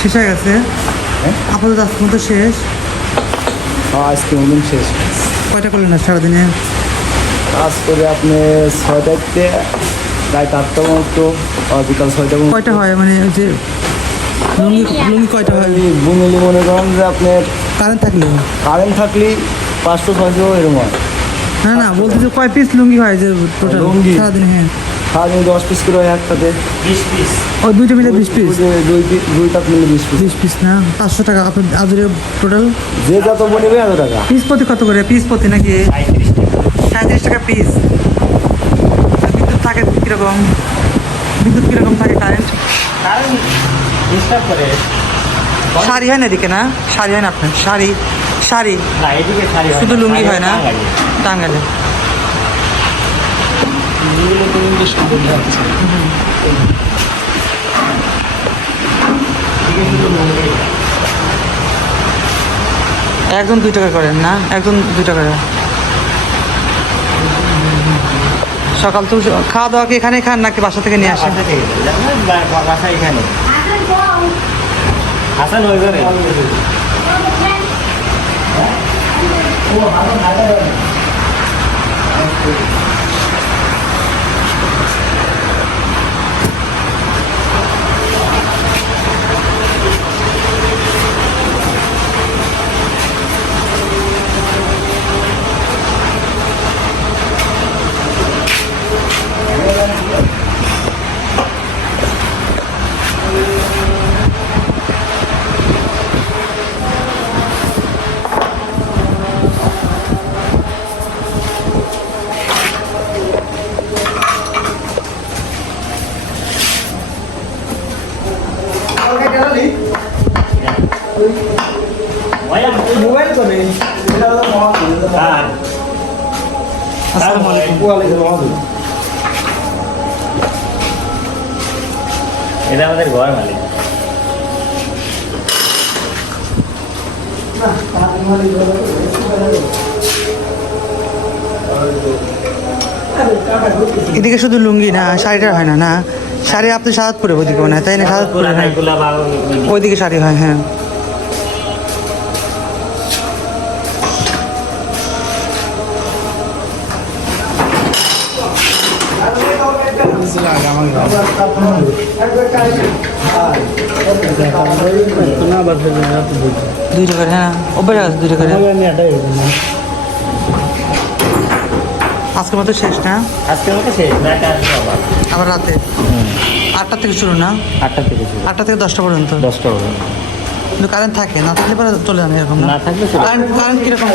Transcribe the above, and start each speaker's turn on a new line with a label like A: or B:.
A: শেষ হয়ে গেছে? আপাতত আজকে মতো শেষ।
B: হ্যাঁ আজকে মতন শেষ।
A: কয়টা করলেন আর সারাদিনে?
B: কাজ করে আপনি ছয়টাতে রাত আটটা মতো বিকাল ছয়টা
A: কয়টা হয়? মানে যে লুঙ্গি লুঙ্গি কয়টা হয়?
B: বুমিলি মনে করেন যে আপনার
A: কারেন্ট থাকলে?
B: কারেন্ট থাকলে পাঁচশো ছয়শো এরকম হয়।
A: না না বলতে যে কয় পিস লুঙ্গি হয় যে টোটাল? সারাদিনে হ্যাঁ।
B: সারাদিন দশ পিস করে হয় একটাতে
A: ওই দুইটা মিলে বিশ পিস
B: ওই দুই পি- দুই মিলে বিশ পিস
A: বিশ পিস না? পাঁচশো টাকা। আপনার আদরে টোটাল
B: যে যত বনিবে এত টাকা।
A: পিস প্রতি কত করে? পিস প্রতি নাকি? সাঁত্রিশ টাকা। পিস বিদ্যুৎ থাকে কীরকম? বিদ্যুৎ কীরকম থাকে কারেন্ট
C: করে।
A: শাড়ি হয় না এদিকে না? শাড়ি হয় না আপনার? শাড়ি শাড়ি।
C: না এদিকে শাড়ি
A: শুধু লুঙ্গি হয় না?
C: টাঙ্গাইলে।
A: একজন দুই টাকা করেন না? একজন দুই টাকা করেন সকাল তো খাওয়া দাওয়া কি এখানে খান নাকি বাসা থেকে নিয়ে আসেন?
C: বাসা এখানে হাসান ওই ঘরে
B: মোবাইল তো নেই।
C: হ্যাঁ।
A: আসসালামু আলাইকুম।
C: এটা আমাদের ঘর মালিক।
A: এদিকে শুধু লুঙ্গি না শাড়িটা হয় না না? শাড়ি আপনি সাদাতপুরে ওইদিকে মনে হয় তাই না? হ্যাঁ।
C: এগুলা বা
A: ওইদিকে শাড়ি হয় হ্যাঁ। দুই টাকার হ্যাঁ। অভ্যাস আছে দুই টাকার আজকের মতো শেষ না?
C: আজকের মতো শেষ আবার।
A: রাতে? আটটা থেকে শুরু না?
C: আটটা থেকে শুরু।
A: আটটা থেকে দশটা পর্যন্ত?
C: দশটা পর্যন্ত।
A: কিন্তু কারেন্ট থাকে না থাকলে পরে চলে যাবে এরকম না?
C: না থাকলে
A: কারেন্ট কারেন্ট কীরকম?